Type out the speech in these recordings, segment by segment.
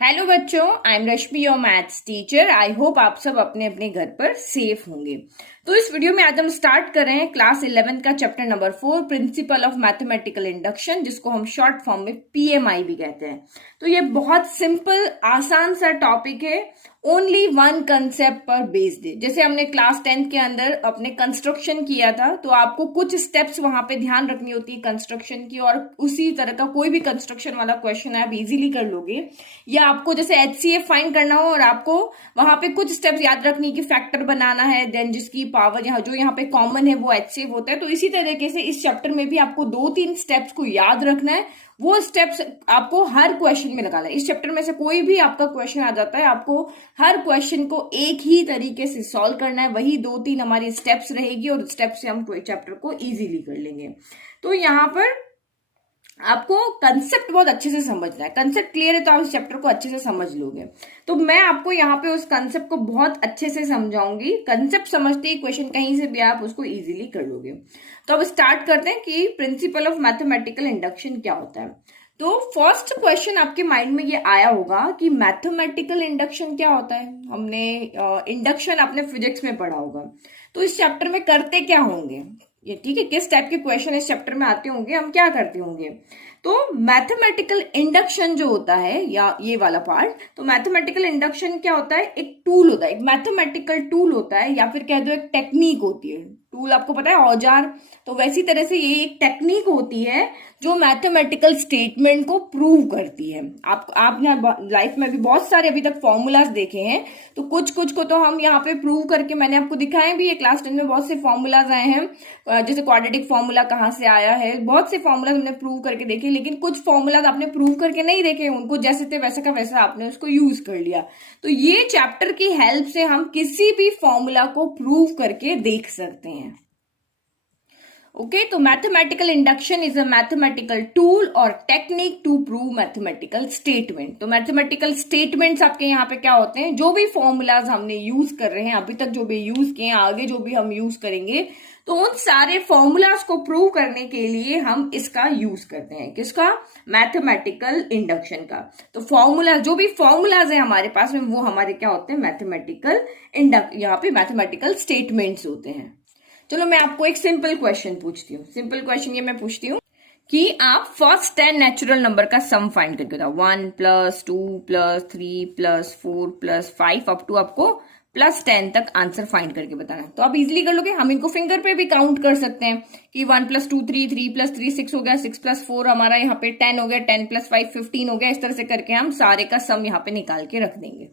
Hello बच्चों, I am Rashmi your maths teacher. I hope आप सब अपने अपने घर पर सेफ होंगे। तो इस वीडियो में आज हम स्टार्ट कर रहे हैं क्लास 11 का chapter number 4 principle of mathematical induction, जिसको हम शॉर्ट फॉर्म में पीएमआई भी कहते हैं। तो ये बहुत सिंपल आसान सा टॉपिक है, ओनली वन कंसेप्ट पर बेस्ड है। जैसे हमने क्लास 10 के अंदर अपने कंस्ट्रक्शन किया था, तो आपको कुछ स्टेप्स वहां पे ध्यान रखनी होती है कंस्ट्रक्शन की, और उसी तरह का कोई भी कंस्ट्रक्शन वाला क्वेश्चन है आप इजीली कर लोगे। या आपको जैसे एचसीएफ फाइंड करना हो और आपको वहां पे कुछ स्टेप्स याद रखनी कि फैक्टर बनाना है, देन जिसकी पावर यहाँ जो यहाँ पे कॉमन है वो एचसीएफ होता है। तो इसी तरीके से इस चैप्टर में भी आपको 2-3 स्टेप्स को याद रखना है। वो स्टेप्स आपको हर क्वेश्चन में लगाना है। इस चैप्टर में से कोई भी आपका क्वेश्चन आ जाता है, आपको हर क्वेश्चन को एक ही तरीके से सॉल्व करना है। वही 2-3 हमारी स्टेप्स रहेगी और स्टेप्स से हम चैप्टर को इजीली कर लेंगे। तो यहाँ पर आपको कंसेप्ट बहुत अच्छे से समझना है। कंसेप्ट क्लियर है तो आप इस चैप्टर को अच्छे से समझ लोगे। तो मैं आपको यहाँ पे उस कंसेप्ट को बहुत अच्छे से समझाऊंगी। कंसेप्ट समझते ही क्वेश्चन कहीं से भी आप उसको इजीली कर लोगे। तो अब स्टार्ट करते हैं कि प्रिंसिपल ऑफ मैथमेटिकल इंडक्शन क्या होता है। तो फर्स्ट क्वेश्चन आपके माइंड में ये आया होगा कि मैथमेटिकल इंडक्शन क्या होता है। हमने इंडक्शन अपने फिजिक्स में पढ़ा होगा। तो इस चैप्टर में करते क्या होंगे ये, ठीक है, किस टाइप के क्वेश्चन इस चैप्टर में आते होंगे, हम क्या करते होंगे। तो मैथमेटिकल इंडक्शन जो होता है, या ये वाला पार्ट, तो मैथमेटिकल इंडक्शन क्या होता है, एक टूल होता है, एक मैथमेटिकल टूल होता है, या फिर कह दो एक टेक्निक होती है। टूल आपको पता है औजार, तो वैसी तरह से ये एक टेक्निक होती है जो मैथमेटिकल स्टेटमेंट को प्रूव करती है। आप यहाँ लाइफ में भी बहुत सारे अभी तक फॉर्मूलाज देखे हैं, तो कुछ कुछ को तो हम यहाँ पे प्रूव करके मैंने आपको दिखाए भी। ये क्लास 10 में बहुत से फॉर्मूलाज आए हैं, जैसे क्वाड्रेटिक फॉर्मूला कहाँ से आया है, बहुत से फॉर्मूलाज हमने प्रूव करके देखे। लेकिन कुछ फॉर्मूलाज आपने प्रूव करके नहीं देखे, उनको जैसे थे वैसा का वैसा आपने उसको यूज कर लिया। तो ये चैप्टर की हेल्प से हम किसी भी फॉर्मूला को प्रूव करके देख सकते हैं। ओके, तो mathematical induction is a mathematical tool और technique to prove mathematical statement. तो मैथमेटिकल स्टेटमेंट्स आपके यहाँ पे क्या होते हैं, जो भी फॉर्मूलाज हमने यूज कर रहे हैं अभी तक, जो भी यूज किए हैं, आगे जो भी हम यूज करेंगे, तो उन सारे फॉर्मूलाज को प्रूव करने के लिए हम इसका यूज करते हैं। किसका? मैथमेटिकल इंडक्शन का। तो फॉर्मूला, जो भी फॉर्मूलाज है हमारे पास में, वो हमारे क्या होते हैं, मैथमेटिकल यहाँ पे मैथमेटिकल स्टेटमेंट्स होते हैं। चलो मैं आपको एक सिंपल क्वेश्चन पूछती हूँ। सिंपल क्वेश्चन ये मैं पूछती हूँ कि आप फर्स्ट 10 नेचुरल नंबर का सम फाइंड करके बताओ। 1 + 2 + 3 + 4 + 5 अप टू आपको +10 तक आंसर फाइंड करके बताना है। तो आप इजीली कर लोगे। हम इनको फिंगर पे भी काउंट कर सकते हैं कि 1 + 2 3, 3 + 3 6 हो गया, 6 + 4 हमारा यहाँ पे 10 हो गया, 10 + 5 15 हो गया। इस तरह से करके हम सारे का सम यहाँ पे निकाल के रख देंगे।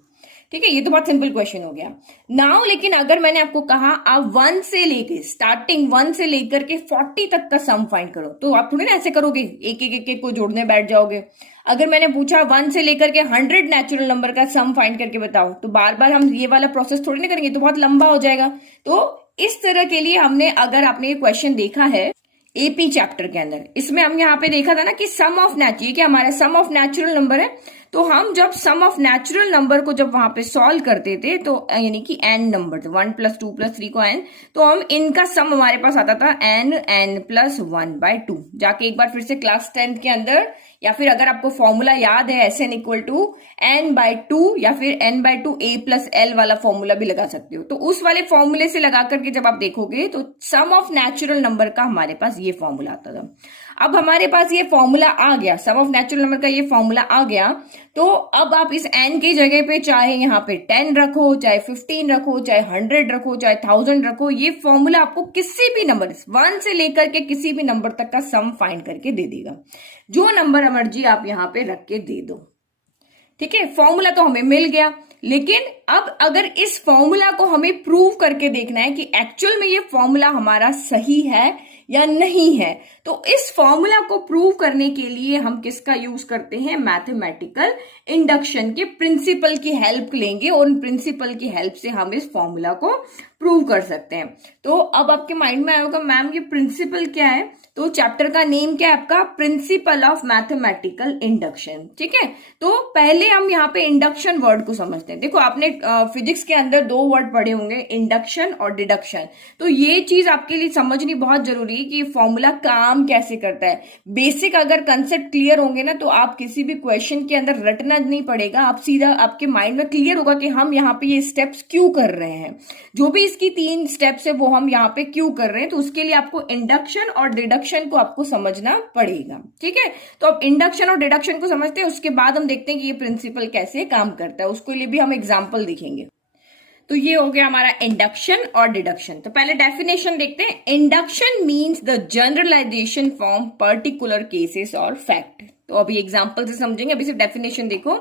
ठीक है, ये तो बहुत सिंपल क्वेश्चन हो गया। नाउ लेकिन अगर मैंने आपको कहा आप 1 से लेके स्टार्टिंग 1 से लेकर के 40 तक का सम फाइंड करो, तो आप थोड़ी ना ऐसे करोगे, एक एक एक को जोड़ने बैठ जाओगे। अगर मैंने पूछा 1 से लेकर के 100 नेचुरल नंबर का सम फाइंड करके बताओ, तो बार बार हम ये वाला प्रोसेस थोड़ी ना करेंगे, तो बहुत लंबा हो जाएगा। तो इस तरह के लिए हमने, अगर आपने ये क्वेश्चन देखा है एपी चैप्टर के अंदर, इसमें हम यहाँ पे देखा था ना कि सम ऑफ नेचुरल, ये क्या हमारा सम ऑफ नेचुरल नंबर है। तो हम जब सम ऑफ नेचुरल नंबर को जब वहां पे सॉल्व करते थे, तो यानी कि एन नंबर थे, 1 + 2 + 3 को एन, तो हम इनका सम हमारे पास आता था n + 1/2। जाके एक बार फिर से क्लास 10 के अंदर, या फिर अगर आपको फॉर्मूला याद है Sn = n/2, या फिर n/2 a + l वाला फॉर्मूला भी लगा सकते हो। तो उस वाले फॉर्मूले से लगा करके जब आप देखोगे तो सम ऑफ नेचुरल नंबर का हमारे पास ये फॉर्मूला आता था। अब हमारे पास ये फॉर्मूला आ गया, सम ऑफ नेचुरल नंबर का ये फॉर्मूला आ गया। तो अब आप इस n की जगह पे चाहे यहाँ पे 10 रखो, चाहे 15 रखो, चाहे 100 रखो, चाहे 1000 रखो, ये फॉर्मूला आपको किसी भी नंबर 1 से लेकर के किसी भी नंबर तक का सम फाइंड करके दे देगा। जो नंबर मर्जी आप यहाँ पे रख के दे दो। ठीक है, फॉर्मूला तो हमें मिल गया। लेकिन अब अगर इस फॉर्मूला को हमें प्रूव करके देखना है कि एक्चुअल में ये फॉर्मूला हमारा सही है या नहीं है, तो इस फॉर्मूला को प्रूव करने के लिए हम किसका यूज करते हैं, मैथमेटिकल इंडक्शन के प्रिंसिपल की हेल्प लेंगे, और उन प्रिंसिपल की हेल्प से हम इस फॉर्मूला को प्रूव कर सकते हैं। तो अब आपके माइंड में आएगा, मैम ये प्रिंसिपल क्या है। तो चैप्टर का नेम क्या है आपका, प्रिंसिपल ऑफ मैथमेटिकल इंडक्शन। ठीक है, तो पहले हम यहाँ पे इंडक्शन वर्ड को समझते हैं। देखो आपने फिजिक्स के अंदर दो वर्ड पढ़े होंगे, इंडक्शन और डिडक्शन। तो ये चीज आपके लिए समझनी बहुत जरूरी है कि ये फॉर्मूला काम कैसे करता है। बेसिक अगर कंसेप्ट क्लियर होंगे ना, तो आप किसी भी क्वेश्चन के अंदर रटना नहीं पड़ेगा, आप सीधा आपके माइंड में क्लियर होगा कि हम यहाँ पे ये स्टेप्स क्यों कर रहे हैं। जो भी इसकी 3 स्टेप्स है वो हम यहाँ पे क्यों कर रहे हैं, तो उसके लिए आपको इंडक्शन और डिडक्शन को आपको समझना पड़ेगा। ठीक है, तो अब इंडक्शन और डिडक्शन को समझते हैं, उसके बाद हम देखते हैं कि ये प्रिंसिपल कैसे काम करता है, उसके लिए भी हम एग्जाम्पल दिखेंगे। तो ये हो गया हमारा इंडक्शन और डिडक्शन। तो पहले डेफिनेशन देखते हैं। Induction means the generalisation from particular cases और फैक्ट। तो अभी एग्जांपल से समझेंगे, अभी सिर्फ डेफिनेशन देखो।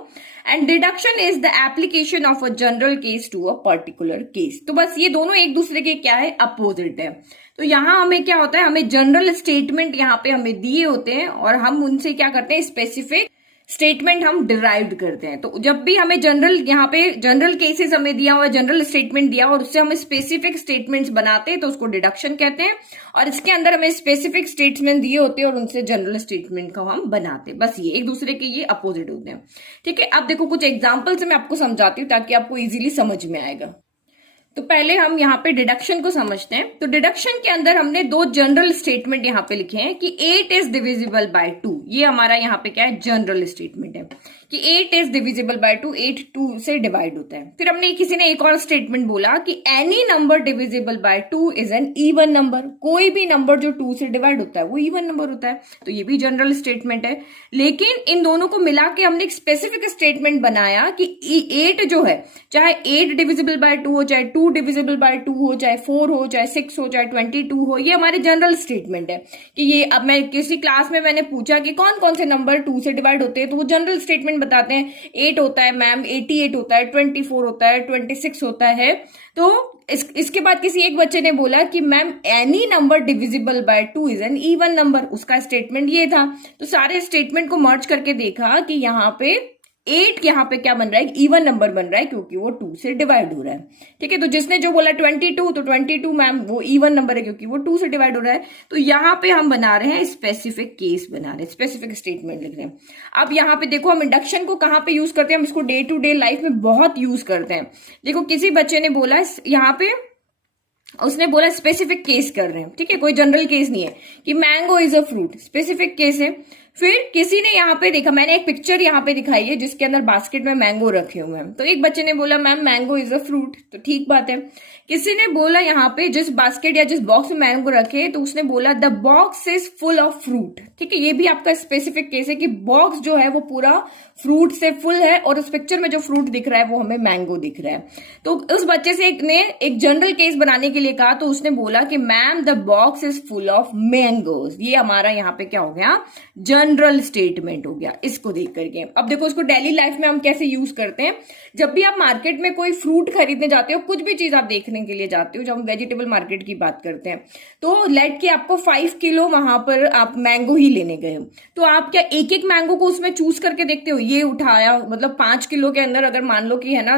And deduction is the application of a general case to a particular case. तो बस ये दोनों एक दूसरे के क्या है, अपोजिट है। तो यहां हमें क्या होता है, हमें जनरल स्टेटमेंट यहाँ पे हमें दिए होते हैं और हम उनसे क्या करते हैं, स्पेसिफिक स्टेटमेंट हम डिराइव्ड करते हैं। तो जब भी हमें जनरल यहाँ पे जनरल केसेस हमें दिया हुआ, जनरल स्टेटमेंट दिया और उससे हम स्पेसिफिक स्टेटमेंट्स बनाते हैं तो उसको डिडक्शन कहते हैं। और इसके अंदर हमें स्पेसिफिक स्टेटमेंट दिए होते हैं और उनसे जनरल स्टेटमेंट को हम बनाते हैं। बस ये एक दूसरे के ये अपोजिट होते हैं। ठीक है, अब देखो कुछ एग्जाम्पल से मैं आपको समझाती हूँ ताकि आपको इजीली समझ में आएगा। तो पहले हम यहाँ पे डिडक्शन को समझते हैं। तो डिडक्शन के अंदर हमने 2 जनरल स्टेटमेंट यहाँ पे लिखे हैं कि 8 इज डिविजिबल बाय 2। ये हमारा यहाँ पे क्या है, जनरल स्टेटमेंट है कि 8 इज डिविजिबल बाय 2, 8 2 से डिवाइड होता है। फिर हमने किसी ने एक और स्टेटमेंट बोला कि any number divisible by 2 is an even number. कोई भी नंबर जो 2 से डिवाइड होता है वो इवन नंबर होता है। तो ये भी जनरल स्टेटमेंट है। लेकिन इन दोनों को मिला के हमने एक स्पेसिफिक स्टेटमेंट बनाया कि 8 जो है, चाहे 8 डिविजिबल बाय 2 हो, चाहे 2 डिविजिबल बाय 2 हो, चाहे 4 हो, चाहे 6 हो, चाहे 22 हो, ये हमारे जनरल स्टेटमेंट है कि ये। अब मैं किसी क्लास में मैंने पूछा कि कौन कौन से नंबर 2 से डिवाइड होते हैं, तो वो जनरल स्टेटमेंट बताते हैं। 8 होता है मैम, 88 होता है, 24 होता है, 26 होता है। तो इसके बाद किसी एक बच्चे ने बोला कि ma'am any number divisible by 2 is an even number. उसका स्टेटमेंट ये था। तो सारे स्टेटमेंट को मर्ज करके देखा कि यहाँ पे 8 यहाँ पे क्या बन रहा है, इवन नंबर बन रहा है क्योंकि वो 2 से डिवाइड हो रहा है। ठीक है, तो जिसने जो बोला 22, तो 22 मैम वो इवन नंबर है क्योंकि वो 2 से डिवाइड हो रहा है। तो यहाँ पे हम बना रहे हैं स्पेसिफिक केस, बना रहे हैं स्पेसिफिक स्टेटमेंट लिख रहे हैं। अब यहाँ पे देखो हम इंडक्शन को कहाँ पे यूज करते हैं, हम इसको डे टू डे लाइफ में बहुत यूज करते हैं। देखो किसी बच्चे ने बोला यहाँ पे, उसने बोला स्पेसिफिक केस कर रहे हैं। ठीक है, कोई जनरल केस नहीं है कि mango is a fruit, specific case है। फिर किसी ने यहाँ पे देखा, मैंने एक पिक्चर यहाँ पे दिखाई है जिसके अंदर बास्केट में मैंगो रखे हुए हैं। तो एक बच्चे ने बोला ma'am mango is a fruit, तो ठीक बात है। किसी ने बोला यहाँ पे जिस बास्केट या जिस बॉक्स में मैंगो रखे, तो उसने बोला the box is full of fruit. ठीक है, ये भी आपका स्पेसिफिक केस है कि बॉक्स जो है वो पूरा फ्रूट से फुल है और उस पिक्चर में जो फ्रूट दिख रहा है वो हमें मैंगो दिख रहा है। तो उस बच्चे से ने एक जनरल केस बनाने के लिए कहा, तो उसने बोला कि ma'am the box is full of mangoes. ये हमारा यहाँ पे क्या हो गया, जनरल स्टेटमेंट हो गया इसको देख करके। अब देखो इसको डेली लाइफ में हम कैसे यूज करते हैं। जब भी आप मार्केट में कोई फ्रूट खरीदने जाते हो, कुछ भी चीज आप देखने के लिए जाते हो, जब हम वेजिटेबल मार्केट की बात करते हैं, तो लेट के आपको 5 किलो वहां पर आप मैंगो ही लेने गए हो, तो आप क्या एक एक मैंगो को उसमें चूज करके देखते हो, ये उठाया मतलब 5 किलो के अंदर अगर मान लो कि है ना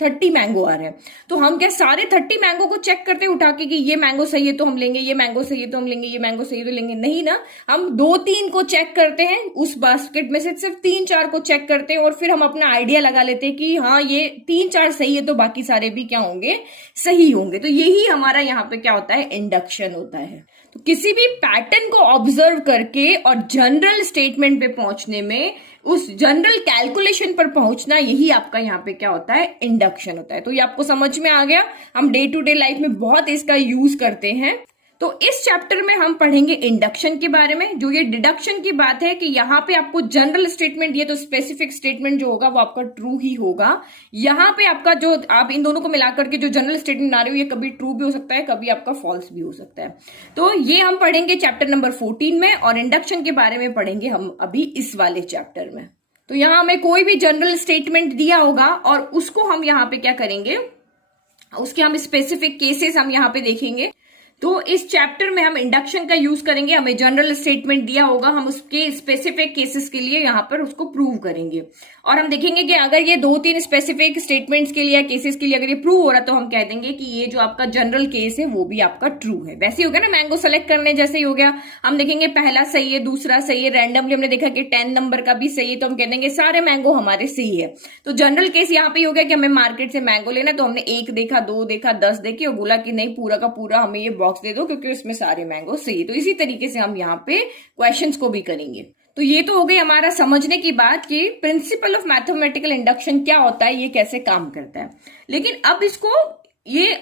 30 मैंगो आ रहे हैं, तो हम क्या सारे 30 मैंगो को चेक करते उठा के कि ये मैंगो सही है तो हम लेंगे, ये मैंगो सही है तो हम लेंगे, ये मैंगो सही है तो लेंगे? नहीं ना, हम 2-3 को चेक करते हैं, उस बास्केट में से सिर्फ 3-4 को चेक करते हैं और फिर हम अपना आइडिया लगा लेते हैं कि हाँ ये 3-4 सही है तो बाकी सारे भी क्या होंगे, सही होंगे। तो यही हमारा यहाँ पे क्या होता है, इंडक्शन होता है। तो किसी भी पैटर्न को ऑब्जर्व करके और जनरल स्टेटमेंट पे पहुंचने में, उस जनरल कैलकुलेशन पर पहुंचना, यही आपका यहाँ पे क्या होता है, इंडक्शन होता है। तो ये आपको समझ में आ गया, हम डे टू डे लाइफ में बहुत इसका यूज करते हैं। तो इस चैप्टर में हम पढ़ेंगे इंडक्शन के बारे में। जो ये डिडक्शन की बात है कि यहाँ पे आपको जनरल स्टेटमेंट दिए तो स्पेसिफिक स्टेटमेंट जो होगा वो आपका ट्रू ही होगा। यहाँ पे आपका जो आप इन दोनों को मिलाकर के जो जनरल स्टेटमेंट बना रहे हो, ये कभी ट्रू भी हो सकता है, कभी आपका फॉल्स भी हो सकता है। तो ये हम पढ़ेंगे चैप्टर नंबर 14 में, और इंडक्शन के बारे में पढ़ेंगे हम अभी इस वाले चैप्टर में। तो यहाँ हमें कोई भी जनरल स्टेटमेंट दिया होगा और उसको हम यहाँ पे क्या करेंगे, उसके हम स्पेसिफिक केसेस हम यहाँ पे देखेंगे। तो इस चैप्टर में हम इंडक्शन का यूज करेंगे। हमें जनरल स्टेटमेंट दिया होगा, हम उसके स्पेसिफिक केसेस के लिए यहाँ पर उसको प्रूव करेंगे और हम देखेंगे कि अगर ये 2-3 स्पेसिफिक स्टेटमेंट्स के लिए या केसेस के लिए अगर ये प्रूव हो रहा तो हम कह देंगे कि ये जो आपका जनरल केस है वो भी आपका ट्रू है। वैसे ही हो गया ना, मैंगो सेलेक्ट करने जैसे ही हो गया। हम देखेंगे पहला सही है, दूसरा सही है, रैंडमली हमने देखा कि 10 नंबर का भी सही है, तो हम कह देंगे सारे मैंगो हमारे सही है। तो जनरल केस यहाँ पे हो गया कि हमें मार्केट से मैंगो लेना, तो हमने 1 देखा, 2 देखा, 10 देखे और बोला कि नहीं पूरा का पूरा हमें ये बॉक्स दे दो क्योंकि इसमें सारे मैंगो सही है। तो इसी तरीके से हम यहाँ पे क्वेश्चंस को भी करेंगे। तो ये तो हो गई हमारा समझने की बात कि प्रिंसिपल ऑफ मैथमेटिकल इंडक्शन क्या होता है, ये कैसे काम करता है। लेकिन अब इसको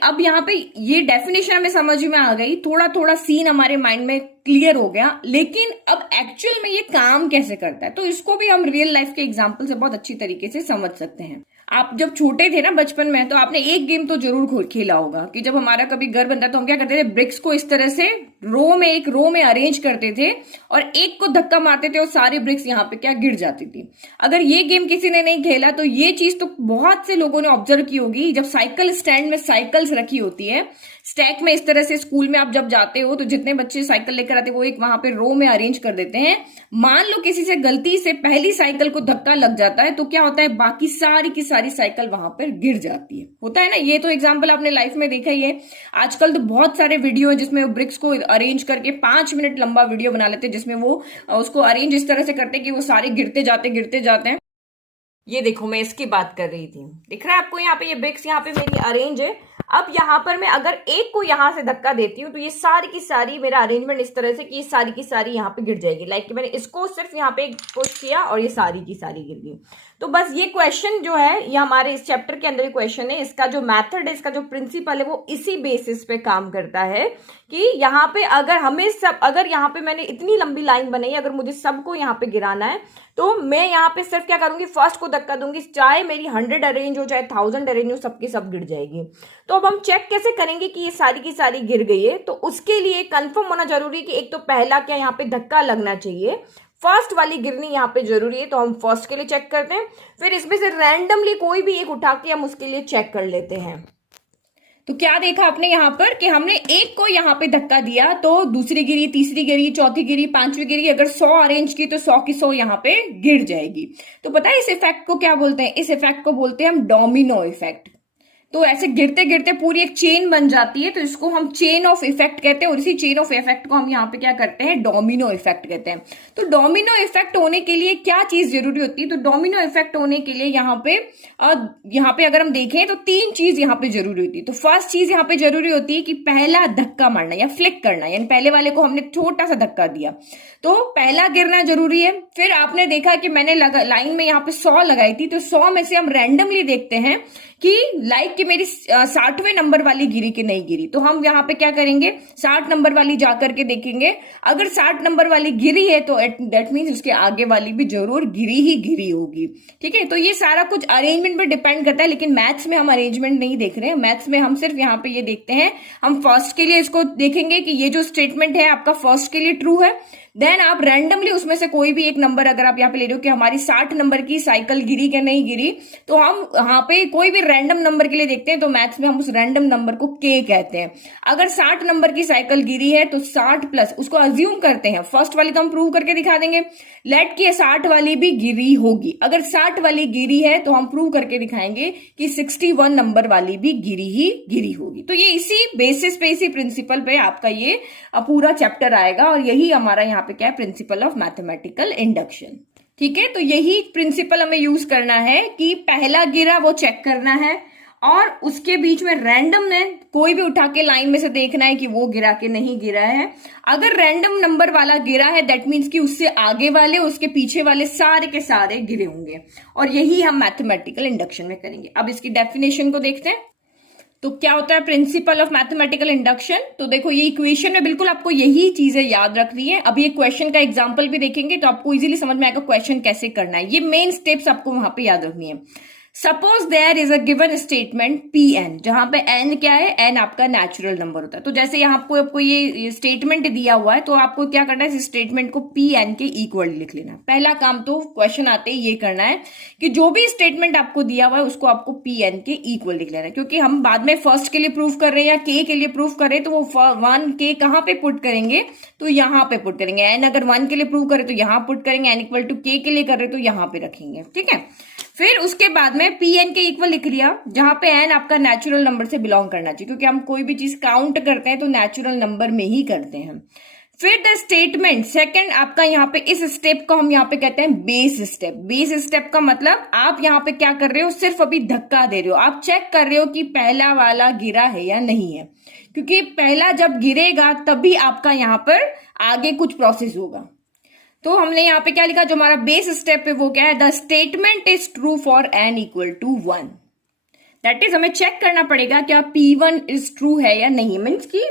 अब यहाँ पे ये डेफिनेशन हमें समझ में आ गई, थोड़ा थोड़ा सीन हमारे माइंड में क्लियर हो गया, लेकिन अब एक्चुअल में ये काम कैसे करता है तो इसको भी हम रियल लाइफ के एग्जांपल से बहुत अच्छी तरीके से समझ सकते हैं। आप जब छोटे थे ना बचपन में, तो आपने एक गेम तो जरूर खेला होगा कि जब हमारा कभी घर बनता तो हम क्या करते थे, ब्रिक्स को इस तरह से एक रो में अरेंज करते थे और एक को धक्का मारते थे और सारी ब्रिक्स यहाँ पे क्या गिर जाती थी। अगर ये गेम किसी ने नहीं खेला तो ये चीज तो बहुत से लोगों ने ऑब्जर्व की होगी। जब साइकिल स्टैंड में साइकिल्स रखी होती है स्टैक में, इस तरह से स्कूल में आप जब जाते हो तो जितने बच्चे साइकिल लेकर आते हैं वो एक वहां पे रो में अरेंज कर देते हैं। मान लो किसी से गलती से पहली साइकिल को धक्का लग जाता है तो क्या होता है, बाकी सारी की सारी साइकिल वहां पर गिर जाती है। होता है ना, ये तो एग्जाम्पल आपने लाइफ में देखा ही है। आजकल तो बहुत सारे वीडियो है जिसमें ब्रिक्स को अरेंज करके 5 मिनट लंबा वीडियो बना लेते हैं जिसमें वो उसको अरेंज इस तरह से करते हैं कि वो सारे गिरते जाते हैं। ये देखो, मैं इसकी बात कर रही थी, दिख रहा है आपको यहाँ पे ये ब्रिक्स यहाँ पे मेरी अरेंज है। अब यहाँ पर मैं अगर एक को यहाँ से धक्का देती हूँ तो ये सारी की सारी मेरा अरेंजमेंट इस तरह से कि ये सारी की सारी यहाँ पे गिर जाएगी। लाइक कि मैंने इसको सिर्फ यहाँ पे पुश किया और ये सारी की सारी गिर गई। तो बस ये क्वेश्चन जो है ये हमारे इस चैप्टर के अंदर क्वेश्चन है, इसका जो मेथड है, इसका जो प्रिंसिपल है वो इसी बेसिस पे काम करता है कि यहाँ पे अगर यहाँ पे मैंने इतनी लंबी लाइन बनाई, अगर मुझे सबको यहाँ पे गिराना है तो मैं यहाँ पे सिर्फ क्या करूंगी, फर्स्ट को धक्का दूंगी, चाहे मेरी 100 अरेंज हो चाहे 1000 अरेंज हो, सबकी सब गिर जाएगी। तो अब हम चेक कैसे करेंगे कि ये सारी की सारी गिर गई है, तो उसके लिए कंफर्म होना जरूरी है कि एक तो पहला क्या यहाँ पे धक्का लगना चाहिए, फर्स्ट वाली गिरनी यहाँ पे जरूरी है। तो हम फर्स्ट के लिए चेक करते हैं, फिर इसमें से रैंडमली कोई भी एक उठा के हम उसके लिए चेक कर लेते हैं। तो क्या देखा आपने यहाँ पर कि हमने एक को यहाँ पे धक्का दिया तो दूसरी गिरी, तीसरी गिरी, चौथी गिरी, पांचवी गिरी। अगर 100 अरेंज की तो 100 की 100 यहाँ पे गिर जाएगी। तो पता है इस इफेक्ट को क्या बोलते हैं, इस इफेक्ट को बोलते हैं हम डोमिनो इफेक्ट। तो ऐसे गिरते गिरते पूरी एक चेन बन जाती है, तो इसको हम चेन ऑफ इफेक्ट कहते हैं और इसी चेन ऑफ इफेक्ट को हम यहाँ पे क्या करते हैं, डोमिनो इफेक्ट कहते हैं। तो डोमिनो इफेक्ट होने के लिए क्या चीज जरूरी होती है, तो डोमिनो इफेक्ट होने के लिए यहाँ पे अगर हम देखें तो 3 चीज यहाँ पे जरूरी होती है। तो फर्स्ट चीज यहाँ पे जरूरी होती है कि पहला धक्का मारना या फ्लिक करना, यानी पहले वाले को हमने छोटा सा धक्का दिया तो पहला गिरना जरूरी है। फिर आपने देखा कि मैंने लाइन में यहाँ पे 100 लगाई थी, तो 100 में से हम रैंडमली देखते हैं कि लाइक कि मेरी 60वें नंबर वाली गिरी कि नहीं गिरी। तो हम यहाँ पे क्या करेंगे, 60 नंबर वाली जाकर के देखेंगे। अगर 60 नंबर वाली गिरी है तो दैट मीन्स उसके आगे वाली भी जरूर गिरी होगी। ठीक है, तो ये सारा कुछ अरेंजमेंट पर डिपेंड करता है, लेकिन मैथ्स में हम अरेंजमेंट नहीं देख रहे हैं। मैथ्स में हम सिर्फ यहाँ पे ये देखते हैं, हम फर्स्ट के लिए इसको देखेंगे कि ये जो स्टेटमेंट है आपका फर्स्ट के लिए ट्रू है। देन आप रैंडमली उसमें से कोई भी एक नंबर अगर आप यहाँ पे ले रहे हो कि हमारी 60 नंबर की साइकिल गिरी क्या नहीं गिरी, तो हम यहाँ पे कोई भी रैंडम नंबर के लिए देखते हैं। तो मैथ्स में हम उस रैंडम नंबर को के कहते हैं। अगर 60 नंबर की साइकिल गिरी है तो 60 प्लस उसको अज्यूम करते हैं, फर्स्ट वाली तो हम प्रूव करके दिखा देंगे, लेट की 60 वाली भी गिरी होगी। अगर 60 वाली गिरी है तो हम प्रूव करके दिखाएंगे कि 61 नंबर वाली भी गिरी होगी। तो ये इसी बेसिस पे, इसी प्रिंसिपल पे आपका ये पूरा चैप्टर आएगा और यही हमारा यहाँ पे क्या है, प्रिंसिपल ऑफ मैथमेटिकल इंडक्शन। ठीक है, तो यही प्रिंसिपल हमें यूज करना है कि पहला गिरा वो चेक करना है और उसके बीच में रैंडम ने कोई भी उठा के लाइन में से देखना है कि वो गिरा के नहीं गिरा है। अगर रैंडम नंबर वाला गिरा है दैट मीन्स कि उससे आगे वाले, उसके पीछे वाले सारे के सारे गिरे होंगे और यही हम मैथमेटिकल इंडक्शन में करेंगे। अब इसकी डेफिनेशन को देखते हैं। तो क्या होता है प्रिंसिपल ऑफ मैथमेटिकल इंडक्शन, तो देखो ये इक्वेशन में बिल्कुल आपको यही चीजें याद रखनी है। अब ये क्वेश्चन का एग्जांपल भी देखेंगे तो आपको इजीली समझ में आएगा क्वेश्चन कैसे करना है। ये मेन स्टेप्स आपको वहां पे याद रखनी है। Suppose there is a given statement Pn, जहां पे n क्या है, n आपका नेचुरल नंबर होता है। तो जैसे यहाँ आपको ये स्टेटमेंट दिया हुआ है, तो आपको क्या करना है, इस स्टेटमेंट को Pn के इक्वल लिख लेना। पहला काम तो क्वेश्चन आते ही ये करना है कि जो भी स्टेटमेंट आपको दिया हुआ है उसको आपको Pn के इक्वल लिख लेना है, क्योंकि हम बाद में फर्स्ट के लिए प्रूफ कर रहे हैं या k के लिए प्रूफ कर रहे हैं, तो वो 1k कहाँ पे पुट करेंगे, तो यहाँ पे पुट करेंगे। n अगर 1 के लिए प्रूव करें तो यहाँ पुट करेंगे, n इक्वल टू k के लिए कर रहे तो यहाँ पे रखेंगे, ठीक है। फिर उसके बाद में Pn के इक्वल लिख लिया, जहां पे n आपका नेचुरल नंबर से बिलोंग करना चाहिए, क्योंकि हम कोई भी चीज काउंट करते हैं तो नेचुरल नंबर में ही करते हैं। फिर द स्टेटमेंट सेकंड आपका यहाँ पे, इस स्टेप को हम यहाँ पे कहते हैं बेस स्टेप। बेस स्टेप का मतलब आप यहाँ पे क्या कर रहे हो, सिर्फ अभी धक्का दे रहे हो, आप चेक कर रहे हो कि पहला वाला गिरा है या नहीं है, क्योंकि पहला जब गिरेगा तभी आपका यहाँ पर आगे कुछ प्रोसेस होगा। तो हमने यहाँ पे क्या लिखा, जो हमारा बेस स्टेप है वो क्या है, the statement is true for n equal to 1। That is हमें चेक करना पड़ेगा क्या P1 इज ट्रू है या नहीं, मीन्स कि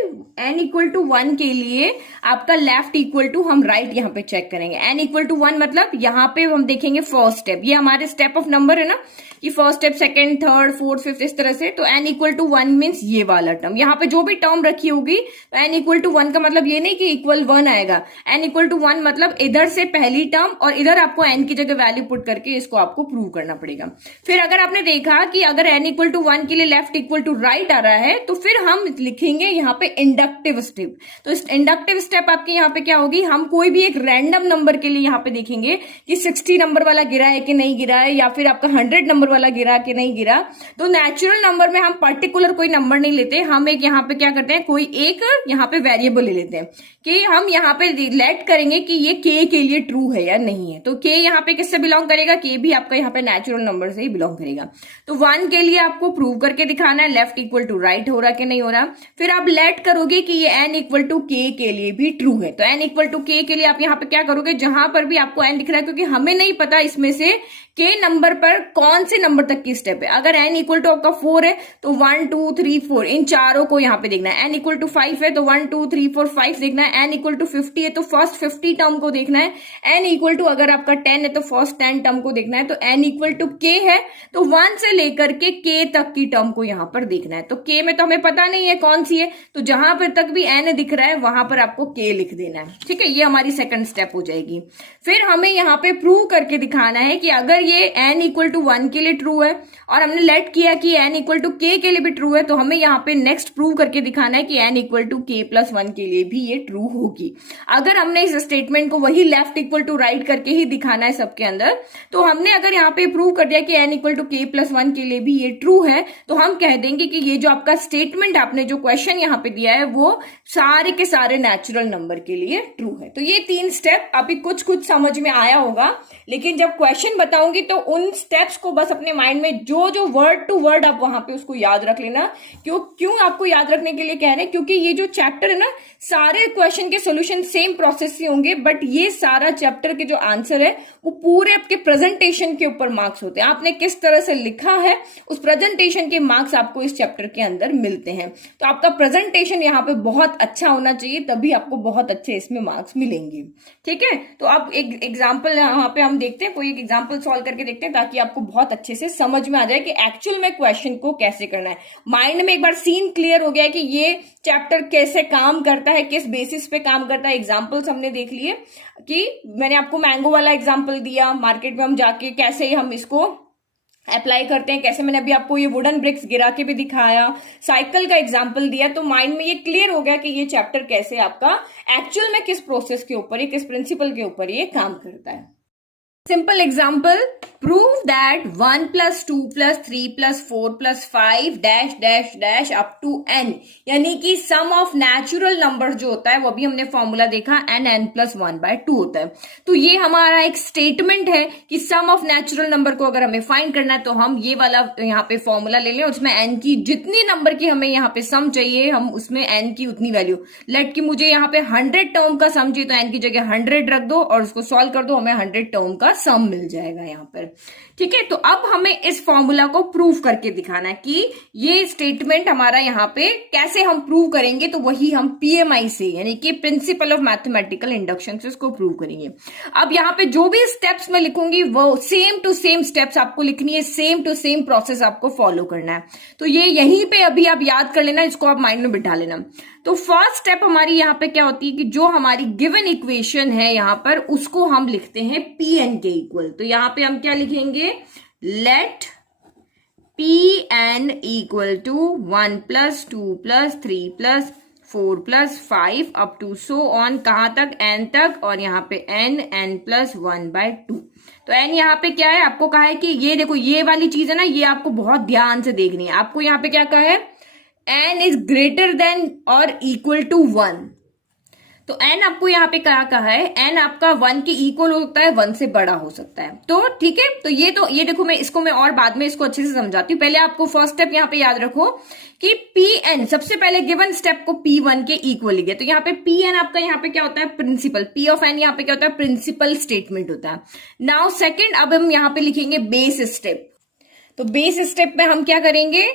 n इक्वल टू 1 के लिए आपका लेफ्ट इक्वल टू हम राइट यहाँ पे चेक करेंगे। n इक्वल टू 1 मतलब यहाँ पे हम देखेंगे फर्स्ट स्टेप, ये हमारे स्टेप ऑफ नंबर है ना, कि first step, second, third, fourth, fifth, इस तरह से। तो n इक्वल टू 1 मीन्स ये वाला टर्म, यहाँ पे जो भी टर्म रखी होगी, तो n इक्वल टू 1 का मतलब ये नहीं कि इक्वल 1 आएगा, n इक्वल टू 1 मतलब इधर से पहली टर्म और इधर आपको n की जगह वैल्यू पुट करके इसको आपको प्रूव करना पड़ेगा। फिर अगर आपने देखा कि अगर n इक्वल टू 1 के लिए लेफ्ट इक्वल टू राइट आ रहा है, तो फिर हम लिखेंगे यहाँ पे इंडक्टिव स्टेप। तो इस इंडक्टिव स्टेप आपके यहाँ पे क्या होगी, हम कोई भी एक रैंडम नंबर के लिए यहाँ पे देखेंगे कि 60 नंबर वाला गिरा है कि नहीं गिरा है, या फिर आपका 100 नंबर वाला गिरा कि नहीं गिरा। तो नेचुरल नंबर में हम पर्टिकुलर कोई नंबर नहीं लेते, हम एक यहाँ पे क्या करते हैं, कोई एक यहाँ पे वेरिएबल ले लेते हैं कि हम यहाँ पे लेट करेंगे कि ये k के लिए ट्रू है या नहीं है। तो k यहाँ पे किससे बिलोंग करेगा, k भी आपका यहाँ पे नेचुरल नंबर से ही बिलोंग करेगा। तो 1 के लिए आपको प्रूव करके दिखाना है लेफ्ट इक्वल टू राइट हो रहा कि नहीं हो रहा। फिर आप लेट करोगे कि ये n इक्वल टू k के लिए भी ट्रू है। तो n इक्वल टू k के लिए आप यहाँ पे क्या करोगे, जहां पर भी आपको n दिख रहा है, क्योंकि हमें नहीं पता इसमें से k नंबर पर कौन से नंबर तक की स्टेप है। अगर n इक्वल टू आपका 4 है तो 1 2 3 4 इन चारों को यहाँ पे देखना है। n इक्वल टू 5 है तो 1 2 3 4 5 देखना है। n इक्वल टू 50 है तो फर्स्ट 50 टर्म को देखना है। n इक्वल टू अगर आपका 10 है तो फर्स्ट 10 टर्म को देखना है। तो n इक्वल टू k है तो 1 से लेकर के k तक की टर्म को यहाँ पर देखना है। तो k में तो हमें पता नहीं है कौन सी है, तो जहां पर तक भी n दिख रहा है वहां पर आपको k लिख देना है, ठीक है। ये हमारी सेकंड स्टेप हो जाएगी। फिर हमें यहाँ पे प्रूव करके दिखाना है कि अगर ये n इक्वल टू 1 के लिए ट्रू है और हमने लेट किया कि n इक्वल टू k के लिए भी ट्रू है, तो हमें यहाँ पे नेक्स्ट प्रूव करके दिखाना है कि n equal to k plus 1 के लिए भी ये ट्रू होगी। अगर हमने इस स्टेटमेंट को वही लेफ्ट इक्वल टू राइट करके ही दिखाना है सबके अंदर, तो हमने अगर यहाँ पे प्रूव कर दिया कि n equal to k plus 1 के लिए भी ये ट्रू है, तो हम कह देंगे कि ये जो आपका स्टेटमेंट आपने जो क्वेश्चन यहाँ पे दिया है वो सारे के सारे नेचुरल नंबर के लिए ट्रू है। तो ये 3 स्टेप अभी कुछ कुछ समझ में आया होगा, लेकिन जब क्वेश्चन बताऊंगी तो उन स्टेप्स को बस अपने माइंड में जो जो वर्ड टू वर्ड आप वहां पे उसको याद रख लेना। क्यों आपको याद रखने के लिए कह रहे हैं, क्योंकि ये जो चैप्टर है ना, सारे क्वेश्चन के सॉल्यूशन सेम प्रोसेस से होंगे, बट ये सारा चैप्टर के जो आंसर है वो पूरे आपके प्रेजेंटेशन के ऊपर मार्क्स होते हैं। आपने किस तरह से लिखा है उस प्रेजेंटेशन के मार्क्स आपको इस चैप्टर के अंदर मिलते हैं। तो आपका प्रेजेंटेशन यहाँ पे बहुत अच्छा होना चाहिए, तभी आपको बहुत अच्छे इसमें मार्क्स मिलेंगे, ठीक है। तो अब एक एग्जाम्पल यहाँ पे हम देखते हैं, कोई एक एग्जाम्पल सॉल्व करके देखते हैं, ताकि आपको बहुत अच्छे से समझ में आ जाए कि एक्चुअल में क्वेश्चन को कैसे करना है। माइंड में एक बार सीन क्लियर हो गया कि ये चैप्टर कैसे काम करता है, किस बेसिस पे काम करता है। एग्जाम्पल्स हमने देख लिए कि मैंने आपको मैंगो वाला एग्जाम्पल दिया, मार्केट में हम जाके कैसे हम इसको अप्लाई करते हैं, कैसे मैंने अभी आपको ये वुडन ब्रिक्स गिरा के भी दिखाया, साइकिल का एग्जांपल दिया। तो माइंड में ये क्लियर हो गया कि ये चैप्टर कैसे आपका एक्चुअल में किस प्रोसेस के ऊपर, किस प्रिंसिपल के ऊपर ये काम करता है। Simple example, prove that 1 plus 2 plus 3 plus 4 plus 5 dash dash dash up to n, यानी कि सम ऑफ नेचुरल नंबर जो होता है वो भी हमने फॉर्मूला देखा n प्लस 1/2 होता है। तो ये हमारा एक स्टेटमेंट है कि सम ऑफ नेचुरल नंबर को अगर हमें फाइंड करना है तो हम ये वाला यहाँ पे फॉर्मूला ले लें, उसमें n की जितनी नंबर की हमें यहाँ पे सम चाहिए हम उसमें n की उतनी वैल्यू, लेट कि मुझे यहाँ पे 100 टर्म का सम चाहिए तो n की जगह 100 रख दो और उसको सॉल्व कर दो, हमें 100 टर्म का सम मिल जाएगा यहाँ पर। ठीक है, तो अब हमें इस फॉर्मूला को प्रूव करके दिखाना है कि ये स्टेटमेंट हमारा यहाँ पे कैसे हम प्रूव करेंगे। तो वही हम पीएमआई से, यानी कि प्रिंसिपल ऑफ मैथमेटिकल इंडक्शन से उसको प्रूव करेंगे। अब यहाँ पे जो भी स्टेप्स मैं लिखूंगी वो सेम टू सेम स्टेप्स आपको लिखनी है, सेम टू सेम प्रोसेस आपको फॉलो करना है। तो ये यहीं पे अभी आप याद कर लेना, इसको आप माइंड में बिठा लेना। तो फर्स्ट स्टेप हमारी यहाँ पे क्या होती है कि जो हमारी गिवन इक्वेशन है यहाँ पर, उसको हम लिखते हैं पी एन के इक्वल। तो यहाँ पे हम क्या लिखेंगे, let P N equal to 1 + 2 + 3 + 4 + 5 up to so on, कहां तक, n तक, और यहाँ पे n + 1/2। तो n यहाँ पे क्या है, आपको कहा है कि ये देखो ये वाली चीज है ना, ये आपको बहुत ध्यान से देखनी है। आपको यहाँ पे क्या कहा है, n इज ग्रेटर देन और इक्वल टू 1। तो n आपको यहाँ पे क्या कहा है, n आपका 1 के इक्वल हो सकता है, 1 से बड़ा हो सकता है। तो ठीक है, तो ये देखो मैं इसको मैं और बाद में इसको अच्छे से समझाती हूँ। पहले आपको फर्स्ट स्टेप यहाँ पे याद रखो कि Pn, सबसे पहले गिवन स्टेप को P1 के इक्वल लिखे। तो यहाँ पे Pn आपका यहाँ पे क्या होता है, प्रिंसिपल। P ऑफ n यहाँ पे क्या होता है, प्रिंसिपल स्टेटमेंट होता है। नाउ सेकेंड, अब हम यहाँ पे लिखेंगे बेस स्टेप। तो बेस स्टेप में हम क्या करेंगे,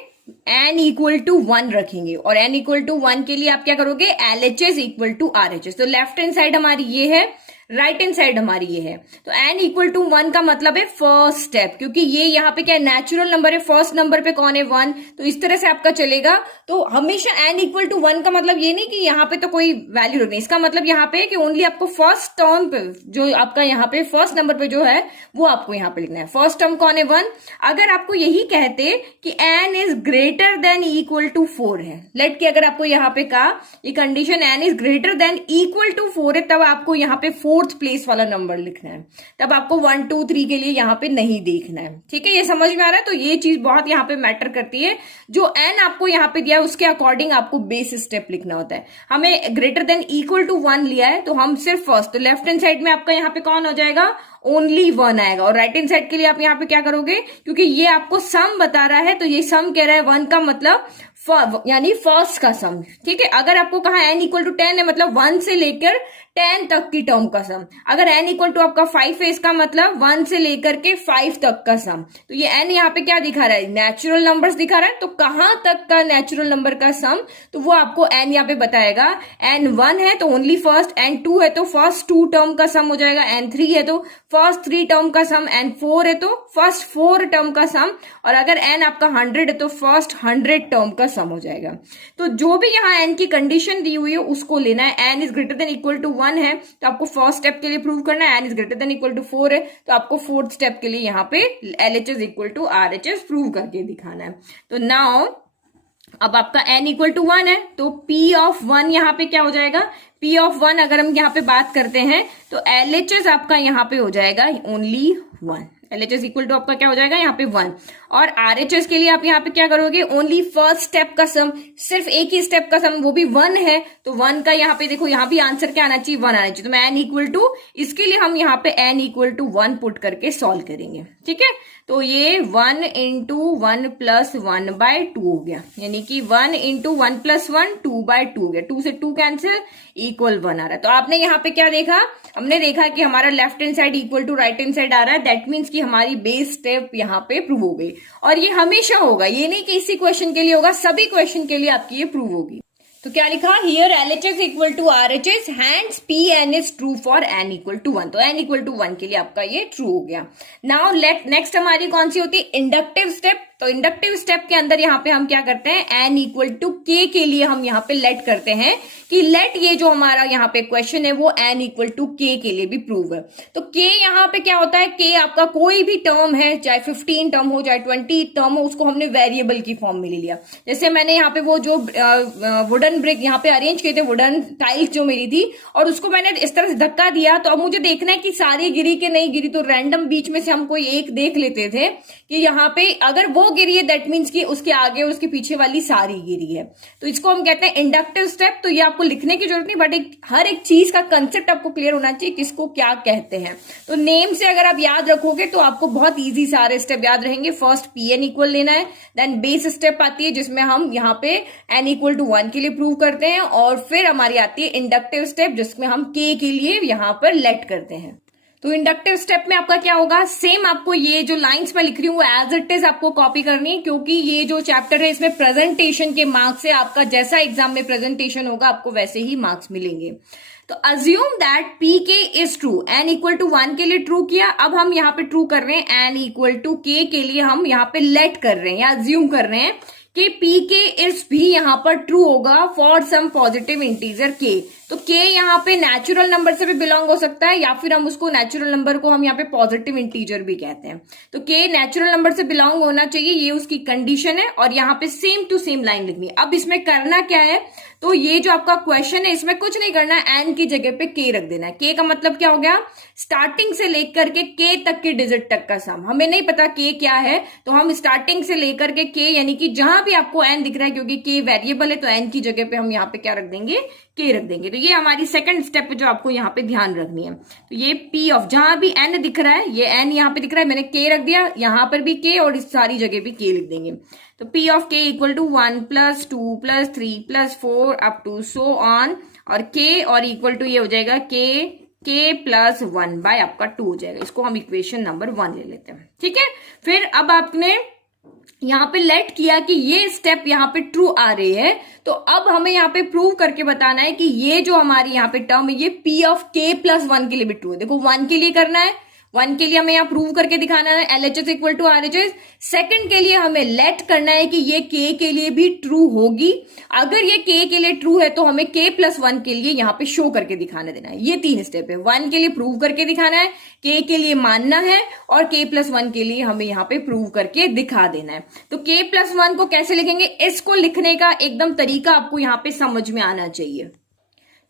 n इक्वल टू 1 रखेंगे, और n इक्वल टू 1 के लिए आप क्या करोगे, LHS इक्वल टू RHS। तो लेफ्ट हैंड साइड हमारी ये है, राइट हैंड साइड हमारी ये है। तो n इक्वल टू 1 का मतलब है फर्स्ट स्टेप, क्योंकि ये यहाँ पे क्या है, नेचुरल नंबर है, फर्स्ट नंबर पे कौन है, 1। तो इस तरह से आपका चलेगा। तो हमेशा n इक्वल टू 1 का मतलब ये नहीं कि यहाँ पे तो कोई वैल्यू रखनी, इसका मतलब यहाँ पे है कि ओनली आपको फर्स्ट टर्म पे, जो आपका यहाँ पे फर्स्ट नंबर पे जो है वो आपको यहाँ पे लिखना है। फर्स्ट टर्म कौन है, 1। अगर आपको यही कहते कि n is greater than equal to 4 है, लेट के अगर आपको यहाँ पे कहा ये condition n is greater than equal to 4 है, तब आपको यहाँ पे 4th प्लेस वाला नंबर लिखना है। तब आपको 1 2 3 के लिए यहाँ पे नहीं देखना है। ठीक है, ये समझ में आ रहा है। तो ये चीज बहुत यहाँ पे मैटर करती है। जो n आपको यहाँ पे दिया है उसके अकॉर्डिंग आपको बेस स्टेप लिखना होता है। हमें ग्रेटर देन इक्वल टू 1 लिया है, तो हम सिर्फ फर्स्ट, तो लेफ्ट हैंड साइड में आपका यहाँ पे कौन हो जाएगा, ओनली 1 आएगा। और राइट हैंड साइड के लिए आप यहाँ पे क्या करोगे, क्योंकि ये आपको सम बता रहा है, तो ये सम कह रहा है 1 का मतलब यानी फर्स्ट का सम। ठीक है, अगर आपको कहा n इक्वल टू 10 है, मतलब 1 से लेकर 10 तक की टर्म का सम। अगर n इक्वल टू आपका 5 है, इसका मतलब 1 से लेकर के 5 तक का सम। तो ये n यहाँ पे क्या दिखा रहा है, नेचुरल नंबर्स दिखा रहा है। तो कहां तक का नेचुरल नंबर का सम, तो वो आपको n यहाँ पे बताएगा। n 1 है तो ओनली फर्स्ट, n 2 है तो फर्स्ट 2 टर्म का सम हो जाएगा, n 3 है तो फर्स्ट 3 टर्म का सम, n 4 है तो फर्स्ट 4 टर्म का सम, और अगर n आपका 100 है तो फर्स्ट 100 टर्म का सम हो जाएगा। तो जो भी यहाँ n की कंडीशन दी हुई है उसको लेना है। n is greater than equal to 1 है तो आपको फर्स्ट स्टेप के लिए प्रूव करना है। n is greater than equal to 4 है तो आपको फोर्थ स्टेप के लिए यहाँ पे LHS equal to RHS prove करके दिखाना है। तो नाउ अब आपका n इक्वल टू 1 है, तो P ऑफ 1 यहाँ पे क्या हो जाएगा, P ऑफ 1 अगर हम यहाँ पे बात करते हैं तो LHS आपका यहाँ पे हो जाएगा ओनली 1। LHS इक्वल टू आपका क्या हो जाएगा यहाँ पे 1। और RHS के लिए आप यहाँ पे क्या करोगे, ओनली फर्स्ट स्टेप का सम, सिर्फ एक ही स्टेप का सम, वो भी 1 है। तो 1 का यहाँ पे देखो, यहाँ भी आंसर क्या आना चाहिए, 1 आना चाहिए। तो मैं n इक्वल टू, इसके लिए हम यहाँ पे n इक्वल टू 1 पुट करके सॉल्व करेंगे। ठीक है, तो ये 1 इंटू 1 प्लस 1/2 हो गया, यानी कि 1 इंटू 1 प्लस 1 2/2 हो गया। 2 से 2 कैंसिल, इक्वल 1 आ रहा है। तो आपने यहाँ पे क्या देखा, हमने देखा कि हमारा left hand side equal to right hand side आ रहा है। दैट मीन्स कि हमारी बेस स्टेप यहाँ पे प्रूव हो गई। और ये हमेशा होगा, ये नहीं कि इसी क्वेश्चन के लिए होगा, सभी क्वेश्चन के लिए आपकी ये प्रूव होगी। तो क्या लिखा, here LHS equal to RHS, hence Pn is true for n equal to 1। तो n इक्वल टू 1 के लिए आपका ये ट्रू हो गया। नाउ नेक्स्ट हमारी कौन सी होती है, इंडक्टिव स्टेप। तो इंडक्टिव स्टेप के अंदर यहाँ पे हम क्या करते हैं, n इक्वल टू k के लिए हम यहाँ पे लेट करते हैं कि लेट ये जो हमारा यहाँ पे क्वेश्चन है वो n इक्वल टू k के लिए भी प्रूव है। तो k यहाँ पे क्या होता है, k आपका कोई भी टर्म है, चाहे 15 टर्म हो चाहे 20 टर्म हो, उसको हमने वेरिएबल की फॉर्म में ले लिया। जैसे मैंने यहाँ पे वो जो वुडन ब्रिक यहाँ पे अरेंज किए थे, वुडन टाइल्स जो मेरी थी, और उसको मैंने इस तरह से धक्का दिया। तो अब मुझे देखना है कि सारी गिरी के नहीं गिरी, तो रैंडम बीच में से हम कोई एक देख लेते थे कि यहाँ पे अगर वो गिरी है दैट मीन्स कि उसके आगे उसके पीछे वाली सारी गिरी है। तो इसको हम कहते हैं इंडक्टिव स्टेप। तो ये आपको लिखने की जरूरत नहीं, बट हर एक चीज का कंसेप्ट आपको क्लियर होना चाहिए किसको क्या कहते हैं। तो नेम से अगर आप याद रखोगे तो आपको बहुत इजी सारे स्टेप याद रहेंगे। फर्स्ट Pn इक्वल लेना है, देन बेस स्टेप आती है जिसमें हम यहाँ पे n इक्वल टू 1 के लिए प्रूव करते हैं, और फिर हमारी आती है इंडक्टिव स्टेप जिसमें हम k के लिए यहाँ पर लेट करते हैं। तो इंडक्टिव स्टेप में आपका क्या होगा, सेम आपको ये जो लाइंस मैं लिख रही हूँ एज इट इज आपको कॉपी करनी है, क्योंकि ये जो चैप्टर है इसमें प्रेजेंटेशन के मार्क्स है, आपका जैसा एग्जाम में प्रेजेंटेशन होगा आपको वैसे ही मार्क्स मिलेंगे। तो assume that P K is true, N equal to 1 के लिए ट्रू किया, अब हम यहाँ पे ट्रू कर रहे हैं एन इक्वल टू के के लिए हम यहाँ पे लेट कर रहे हैं या अज्यूम कर रहे हैं कि पी के इज भी यहाँ पर ट्रू होगा फॉर सम पॉजिटिव इंटीजर के। तो के यहाँ पे नेचुरल नंबर से भी बिलोंग हो सकता है या फिर हम उसको नेचुरल नंबर को हम यहाँ पे पॉजिटिव इंटीजर भी कहते हैं। तो के नेचुरल नंबर से बिलोंग होना चाहिए, ये उसकी कंडीशन है और यहाँ पे सेम टू सेम लाइन लिखनी है। अब इसमें करना क्या है, तो ये जो आपका क्वेश्चन है इसमें कुछ नहीं करना है, एन की जगह पे के रख देना है। के का मतलब क्या हो गया, स्टार्टिंग से लेकर के के तक के डिजिट तक का सम। हमें नहीं पता के क्या है, तो हम स्टार्टिंग से लेकर के यानी कि जहां भी आपको एन दिख रहा है, क्योंकि के वेरिएबल है तो एन की जगह पे हम यहाँ पे क्या रख देंगे, के रख देंगे। तो ये हमारी सेकंड स्टेप जो आपको यहाँ पे ध्यान रखनी है। तो ये पी ऑफ जहां भी एन दिख रहा है, ये एन यहाँ पे दिख रहा है, मैंने के रख दिया, यहां पर भी के और इस सारी जगह भी के लिख देंगे। तो P of K equal to 1 + 2 + 3 + 4 up to so on, और के और इक्वल टू ये हो जाएगा के प्लस 1 बाय आपका 2 हो जाएगा। इसको हम इक्वेशन नंबर 1 ले लेते हैं, ठीक है। फिर अब आपने यहाँ पे लेट किया कि ये स्टेप यहाँ पे ट्रू आ रही है, तो अब हमें यहाँ पे प्रूव करके बताना है कि ये जो हमारी यहाँ पे टर्म है ये पी ऑफ के प्लस 1 के लिए भी ट्रू है। देखो 1 के लिए करना है, 1 के लिए हमें यहाँ प्रूव करके दिखाना है LHS equal to RHS। Second के लिए हमें लेट करना है कि ये के लिए भी ट्रू होगी। अगर ये के लिए ट्रू है तो हमें के प्लस 1 के लिए यहाँ पे शो करके दिखाने देना है। ये 3 स्टेप है, 1 के लिए प्रूव करके दिखाना है, के लिए मानना है और के प्लस 1 के लिए हमें यहाँ पे प्रूव करके दिखा देना है। तो के प्लस 1 को कैसे लिखेंगे, इसको लिखने का एकदम तरीका आपको यहाँ पे समझ में आना चाहिए,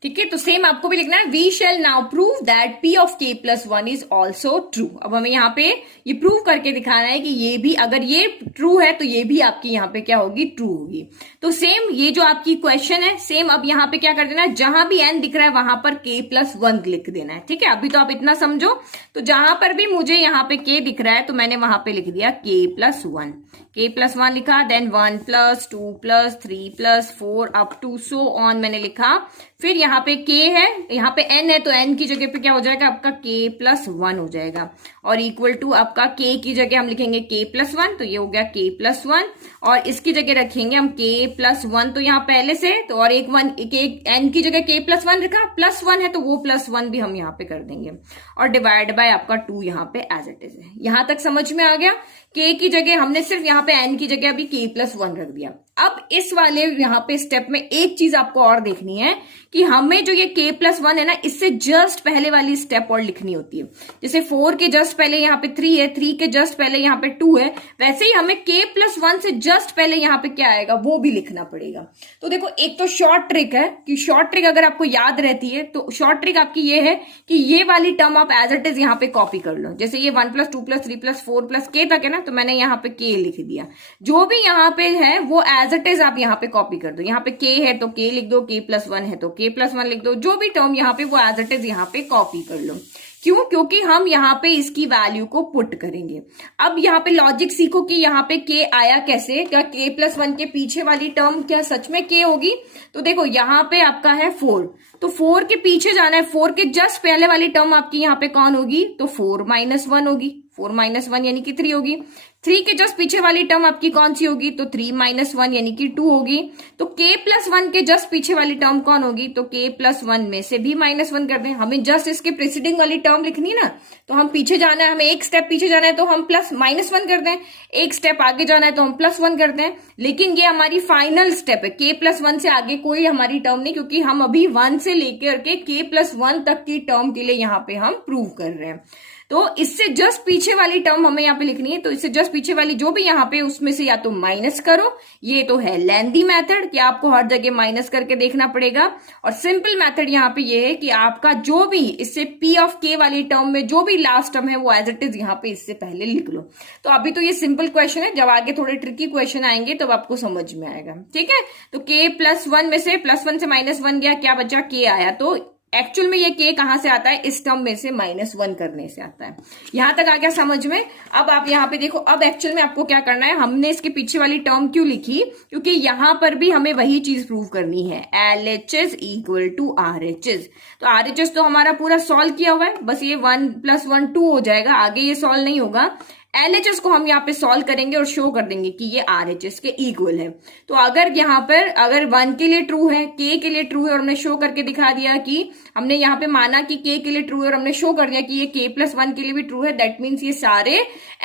ठीक है। तो सेम आपको भी लिखना है, we shall now prove that P of K plus 1 is also true. अब हमें यहाँ पे ये प्रूव करके दिखाना है कि ये भी, अगर ये ट्रू है तो ये भी आपकी यहाँ पे क्या होगी, ट्रू होगी। तो सेम ये जो आपकी क्वेश्चन है, सेम अब यहाँ पे क्या कर देना है, जहां भी एन दिख रहा है वहां पर के प्लस 1 लिख देना है, ठीक है। अभी तो आप इतना समझो, तो जहां पर भी मुझे यहाँ पे के दिख रहा है तो मैंने वहां पे लिख दिया के प्लस 1, के प्लस 1 लिखा, then 1 + 2 + 3 + 4 up to so on मैंने लिखा। फिर यहाँ पे के है, यहाँ पे एन है, तो एन की जगह पे क्या हो जाएगा आपका के प्लस 1 हो जाएगा, और इक्वल टू आपका के की जगह हम लिखेंगे के प्लस 1, तो ये हो गया के प्लस 1, और इसकी जगह रखेंगे हम के प्लस 1, तो यहाँ पहले से तो, और एक एन की जगह के प्लस 1 रखा, प्लस 1 है तो वो प्लस 1 भी हम यहाँ पे कर देंगे, और डिवाइड बाय आपका 2 यहाँ पे एज इट इज है। यहां तक समझ में आ गया। के की जगह हमने सिर्फ यहाँ पे एन की जगह अभी के प्लस 1 रख दिया। अब इस वाले यहाँ पे स्टेप में एक चीज आपको और देखनी है कि हमें जो ये के प्लस 1 है ना, इससे जस्ट पहले वाली स्टेप और लिखनी होती है। जैसे 4 के जस्ट पहले यहाँ पे 3 है, 3 के जस्ट पहले यहाँ पे 2 है, वैसे ही हमें के प्लस 1 से जस्ट पहले यहाँ पे क्या आएगा वो भी लिखना पड़ेगा। तो देखो, एक तो शॉर्ट ट्रिक है कि शॉर्ट ट्रिक अगर आपको याद रहती है तो शॉर्ट ट्रिक आपकी ये है कि ये वाली टर्म आप एज इट इज यहाँ पे कॉपी कर लो। जैसे ये 1 + 2 + 3 + 4 + के तक है ना, तो मैंने यहाँ पे के लिख दिया। जो भी यहाँ पे है वो एज इट इज आप यहाँ पे कॉपी कर दो। यहाँ पे के है तो के लिख दो, के प्लस 1 है तो के प्लस 1 लिख दो, जो भी टर्म यहाँ पे वो एज इट इज यहाँ पे कॉपी कर लो। क्यों? क्योंकि हम यहाँ पे इसकी वैल्यू को पुट करेंगे। अब यहाँ पे लॉजिक सीखो कि यहाँ पे के आया कैसे, क्या के प्लस 1 के पीछे वाली टर्म क्या सच में के होगी? तो देखो यहाँ पे आपका है 4, तो 4 के पीछे जाना है, 4 के जस्ट पहले वाली टर्म आपकी यहाँ पे कौन होगी? तो 4 - 1 होगी, 4 - 1 यानी कि 3 होगी। 3 के जस्ट पीछे वाली टर्म आपकी कौन सी होगी? तो 3 - 1 यानी कि 2 होगी। तो k प्लस 1 के जस्ट पीछे वाली टर्म कौन होगी? तो k प्लस 1 में से भी -1 कर दें। हमें जस्ट इसके प्रीसीडिंग वाली टर्म लिखनी ना, तो हम पीछे जाना है, हमें एक स्टेप पीछे जाना है तो हम -1 कर दें, एक स्टेप आगे जाना है तो हम +1 कर दें। लेकिन ये हमारी फाइनल स्टेप है, k प्लस 1 से आगे कोई हमारी टर्म नहीं, क्योंकि हम अभी 1 से लेकर के k प्लस 1 तक की टर्म के लिए यहाँ पे हम प्रूव कर रहे हैं। तो इससे जस्ट पीछे वाली टर्म हमें यहाँ पे लिखनी है, तो इससे जस्ट पीछे वाली जो भी यहाँ पे उसमें से या तो माइनस करो, ये तो है लेंथी मेथड कि आपको हर जगह माइनस करके देखना पड़ेगा, और सिंपल मेथड यहाँ पे ये है कि आपका जो भी इससे p ऑफ k वाली टर्म में जो भी लास्ट टर्म है वो एज इट इज यहाँ पे इससे पहले लिख लो। तो अभी तो ये सिंपल क्वेश्चन है, जब आगे थोड़े ट्रिकी क्वेश्चन आएंगे तब आपको समझ में आएगा, ठीक है। तो k प्लस 1 में से +1 से -1 गया, क्या बचा? k आया, तो एक्चुअल में ये के कहां से आता है, इस टर्म में से -1 करने से आता है। यहां तक आ गया समझ में। अब आप यहां पे देखो, अब एक्चुअल में आपको क्या करना है, हमने इसके पीछे वाली टर्म क्यों लिखी, क्योंकि यहां पर भी हमें वही चीज प्रूव करनी है, LHS इक्वल टू RHS। तो RHS तो हमारा पूरा सॉल्व किया हुआ है, बस ये 1 + 1 2 हो जाएगा, आगे ये सॉल्व नहीं होगा। LHS को हम यहाँ पे सॉल्व करेंगे और शो कर देंगे कि ये RHS के इक्वल है। तो अगर यहाँ पर अगर 1 के लिए ट्रू है, K के लिए ट्रू है और हमने शो करके दिखा दिया कि हमने यहाँ पे माना कि K के लिए ट्रू है और हमने शो कर दिया कि ये K+1 के लिए भी ट्रू है, दैट मीन्स ये सारे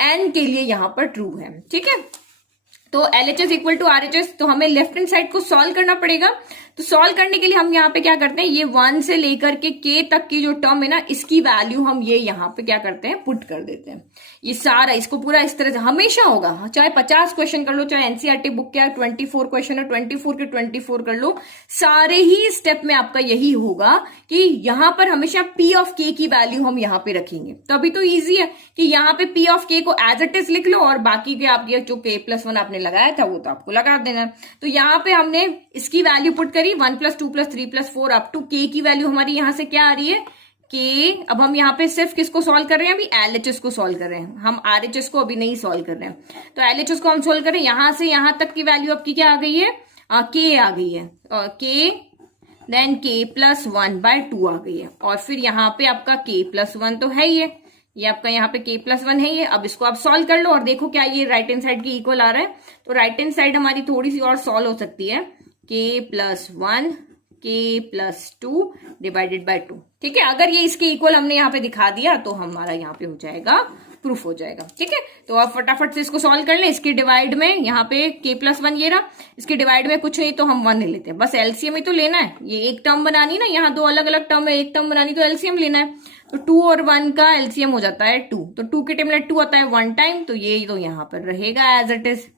N के लिए यहाँ पर ट्रू है। ठीक है, तो LHS इक्वल टू RHS, तो हमें लेफ्ट हैंड साइड को सॉल्व करना पड़ेगा। तो सॉल्व करने के लिए हम यहाँ पे क्या करते हैं, ये 1 से लेकर के K तक की जो टर्म है ना, इसकी वैल्यू हम ये यहाँ पे क्या करते हैं, पुट कर देते हैं। ये सारा इसको पूरा इस तरह से हमेशा होगा, चाहे 50 क्वेश्चन कर लो, चाहे एनसीईआरटी बुक के 24 क्वेश्चन है, 24 के 24 कर लो, सारे ही स्टेप में आपका यही होगा कि यहाँ पर हमेशा P ऑफ K की वैल्यू हम यहाँ पे रखेंगे। तो अभी तो ईजी है कि यहाँ पे P ऑफ K को एज इट इज लिख लो और बाकी के आपके जो K+1 आपने लगाया था वो तो आपको लगा देना। तो यहाँ पे हमने इसकी वैल्यू पुट करी 1 + 2 + 3 + 4 अप टू K की वैल्यू हमारी यहाँ से क्या आ रही है, K। अब हम यहाँ पे सिर्फ किसको सॉल्व कर रहे हैं, अभी LHS को सॉल्व कर रहे हैं, हम RHS को अभी नहीं सॉल्व कर रहे हैं। तो LHS को हम सॉल्व करें, यहां से यहां तक की वैल्यू आपकी क्या आ गई है, K आ गई है, K देन K+1/2 आ गई है, और फिर यहाँ पे आपका K+1 तो है ही है, ये आपका यहाँ पे K+1 है ये। अब इसको आप सॉल्व कर लो और देखो क्या ये राइट हैंड साइड की इक्वल आ रहा है। तो राइट हैंड साइड हमारी थोड़ी सी और सॉल्व हो सकती है, K+1 K+2 डिवाइडेड बाय 2। ठीक है, अगर ये इसके इक्वल हमने यहाँ पे दिखा दिया तो हमारा यहाँ पे हो जाएगा, प्रूफ हो जाएगा। ठीक है, तो आप फटाफट से इसको सॉल्व कर लें। इसके डिवाइड में यहाँ पे K+1 ये रहा, इसके डिवाइड में कुछ नहीं तो हम 1 ले लेते हैं, बस एलसीएम ही तो लेना है। ये एक टर्म बनानी ना, यहाँ 2 अलग अलग टर्म है, एक टर्म बनानी तो एलसीएम लेना है। तो 2 और 1 का एलसीएम हो जाता है 2, तो 2 के टेबलेट 2 आता है 1 टाइम, तो ये तो यहाँ पर रहेगा as it is,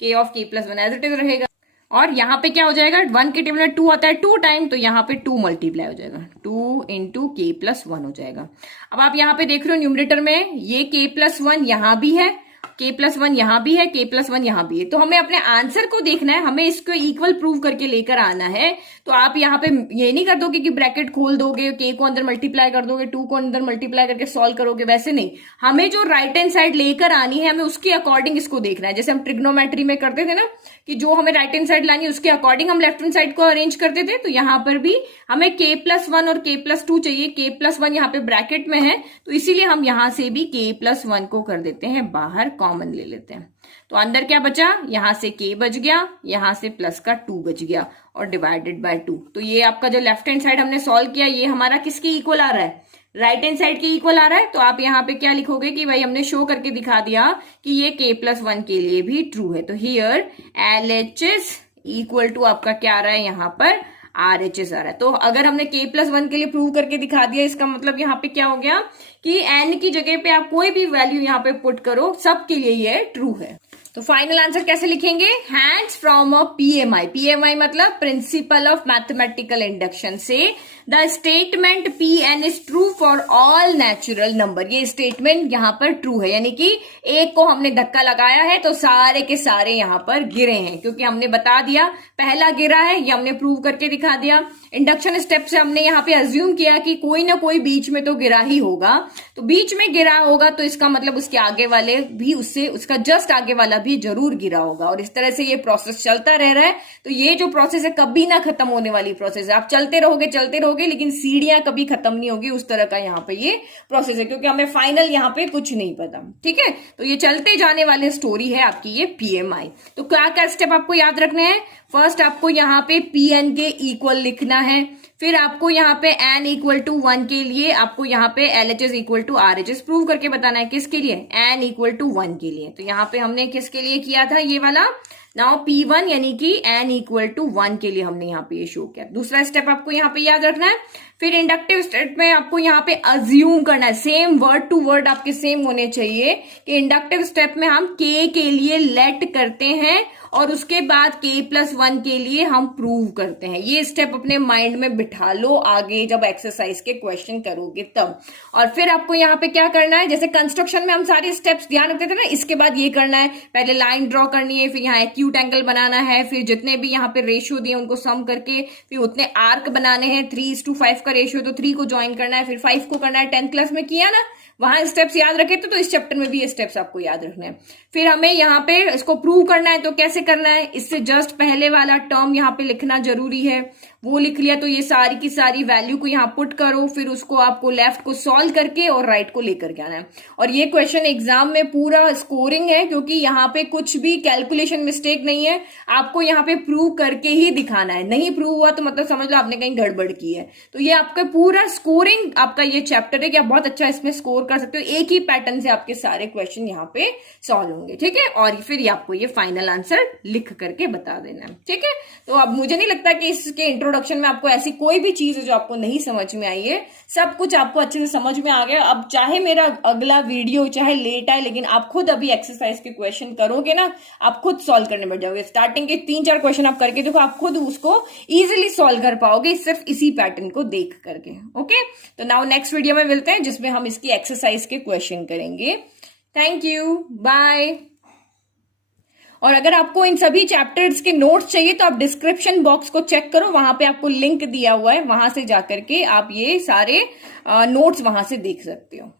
K of K+1 as it is रहेगा। और यहाँ पे क्या हो जाएगा, 1 के टेबल में 2 आता है 2 टाइम, तो यहाँ पे 2 मल्टीप्लाई हो जाएगा, 2 × K+1 हो जाएगा। अब आप यहाँ पे देख रहे हो न्यूमरेटर में ये K+1 यहाँ भी है, K+1 यहाँ भी है, K+1 यहाँ भी है। तो हमें अपने आंसर को देखना है, हमें इसको इक्वल प्रूव करके लेकर आना है। तो आप यहाँ पे ये नहीं कर दोगे कि ब्रैकेट खोल दोगे, K को अंदर मल्टीप्लाई कर दोगे, 2 को अंदर मल्टीप्लाई करके सॉल्व करोगे, वैसे नहीं। हमें जो राइट हैंड साइड लेकर आनी है, हमें उसके अकॉर्डिंग इसको देखना है। जैसे हम ट्रिग्नोमेट्री में करते थे ना कि जो हमें राइट हैंड साइड लानी है उसके अकॉर्डिंग हम लेफ्ट हैंड साइड को अरेंज करते थे। तो यहाँ पर भी हमें K+1 और K+2 चाहिए, K+1 यहाँ पे ब्रैकेट में है, तो इसीलिए हम यहाँ से भी K+1 को कर देते हैं बाहर, कॉमन ले लेते हैं। तो अंदर क्या बचा, यहां से K बच गया, यहां से प्लस का 2 बच गया और डिवाइडेड बाय 2। तो ये आपका जो लेफ्ट हैंड साइड हमने सॉल्व किया, ये हमारा किसके इक्वल आ रहा है, राइट हैंड साइड के इक्वल आ रहा है। तो आप यहाँ पे क्या लिखोगे कि भाई हमने शो करके दिखा दिया कि ये K+1 के लिए भी ट्रू है। तो हियर LHS इक्वल टू आपका क्या आ रहा है, यहाँ पर RHS आ रहा है। तो अगर हमने K+1 के लिए प्रूव करके दिखा दिया, इसका मतलब यहाँ पे क्या हो गया कि N की जगह पे आप कोई भी वैल्यू यहाँ पे पुट करो, सबके लिए ये ट्रू है। तो फाइनल आंसर कैसे लिखेंगे, hands from a PMI, PMI मतलब प्रिंसिपल ऑफ मैथमेटिकल इंडक्शन से the statement Pn is true for all natural number. ये स्टेटमेंट यहाँ पर ट्रू है, यानी कि एक को हमने धक्का लगाया है तो सारे के सारे यहाँ पर गिरे हैं, क्योंकि हमने बता दिया पहला गिरा है, ये हमने प्रूव करके दिखा दिया। इंडक्शन स्टेप से हमने यहाँ पे अज्यूम किया कि कोई ना कोई बीच में तो गिरा ही होगा, तो बीच में गिरा होगा तो इसका मतलब उसके आगे वाले भी, उससे उसका जस्ट आगे वाला भी जरूर गिरा होगा। और इस तरह से ये प्रोसेस चलता रह रहा है। तो ये जो प्रोसेस है कभी ना खत्म होने वाली प्रोसेस है, आप चलते रहोगे लेकिन सीढ़ियां कभी खत्म नहीं होगी, उस तरह का यहाँ पे ये प्रोसेस है, क्योंकि हमें फाइनल यहाँ पे कुछ नहीं पता। ठीक है, तो ये चलते जाने वाली स्टोरी है आपकी ये PMI। तो क्या क्या स्टेप आपको याद रखने हैं, फर्स्ट आपको यहाँ पे Pn के इक्वल लिखना है, फिर आपको यहाँ पे n इक्वल टू 1 के लिए आपको यहाँ पे LHS equal to RHS prove करके बताना है, किसके लिए, n इक्वल टू 1 के लिए। तो यहाँ पे हमने किसके लिए किया था ये वाला, नाउ P1 यानी कि n इक्वल टू 1 के लिए हमने यहाँ पे ये शो किया। दूसरा स्टेप आपको यहाँ पे याद रखना है, फिर इंडक्टिव स्टेप में आपको यहाँ पे अज्यूम करना है, सेम वर्ड टू वर्ड आपके सेम होने चाहिए कि इंडक्टिव स्टेप में हम K के लिए लेट करते हैं और उसके बाद K+1 के लिए हम प्रूव करते हैं। ये स्टेप अपने माइंड में बिठा लो, आगे जब एक्सरसाइज के क्वेश्चन करोगे तब। और फिर आपको यहाँ पे क्या करना है, जैसे कंस्ट्रक्शन में हम सारे स्टेप्स ध्यान रखते थे ना, इसके बाद ये करना है, पहले लाइन ड्रॉ करनी है, फिर यहाँ एक्यूट एंगल बनाना है, फिर जितने भी यहाँ पे रेशियो दिए उनको सम करके फिर उतने आर्क बनाने हैं, 3:5 का रेशियो तो 3 को ज्वाइन करना है, फिर 5 को करना है, 10th क्लास में किया ना, वहां स्टेप्स याद रखे तो इस चैप्टर में भी ये स्टेप्स आपको याद रखने हैं। फिर हमें यहाँ पे इसको प्रूव करना है, तो कैसे करना है, इससे जस्ट पहले वाला टर्म यहाँ पे लिखना जरूरी है, वो लिख लिया तो ये सारी की सारी वैल्यू को यहाँ पुट करो, फिर उसको आपको लेफ्ट को सॉल्व करके और राइट को लेकर के आना है। और ये क्वेश्चन एग्जाम में पूरा स्कोरिंग है, क्योंकि यहाँ पे कुछ भी कैलकुलेशन मिस्टेक नहीं है, आपको यहाँ पे प्रूव करके ही दिखाना है। नहीं प्रूव हुआ तो मतलब समझ लो आपने कहीं गड़बड़ की है। तो ये आपका पूरा स्कोरिंग आपका ये चैप्टर है कि आप बहुत अच्छा इसमें स्कोर कर सकते हो। एक ही पैटर्न से आपके सारे क्वेश्चन यहाँ पे सॉल्व होंगे, ठीक है। और फिर आपको ये फाइनल आंसर लिख करके बता देना है, ठीक है। तो अब मुझे नहीं लगता कि इसके इंट्रोडक्शन में आपको ऐसी कोई भी चीज है जो आपको नहीं समझ में आई है, सब कुछ आपको अच्छे से समझ में आ गया। अब चाहे मेरा अगला वीडियो चाहे लेट आए, लेकिन आप खुद अभी एक्सरसाइज के क्वेश्चन करोगे ना, आप खुद सॉल्व करने बैठ जाओगे। स्टार्टिंग के 3-4 क्वेश्चन आप करके देखो, आप खुद उसको इजीली सॉल्व कर पाओगे सिर्फ इसी पैटर्न को देख करके। ओके, तो नाउ नेक्स्ट वीडियो में मिलते हैं जिसमें हम इसकी एक्सरसाइज के क्वेश्चन करेंगे। Thank you, bye. और अगर आपको इन सभी चैप्टर्स के नोट्स चाहिए तो आप डिस्क्रिप्शन बॉक्स को चेक करो, वहां पे आपको लिंक दिया हुआ है, वहां से जाकर के आप ये सारे नोट्स वहां से देख सकते हो।